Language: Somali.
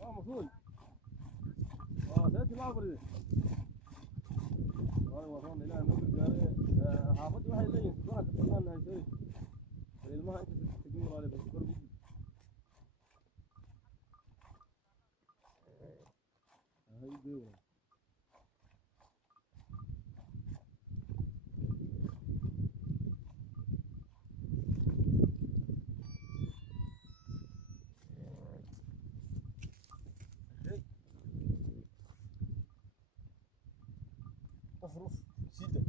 Mahmud. Seeti laabri. Waran ilaahay ma gargaare. Xaafaddu waxay leeyihiin subax ka banaan hayso. Ilmaha inta sigin walaal bas kor gudi. Hay deeyo. Ufruf sida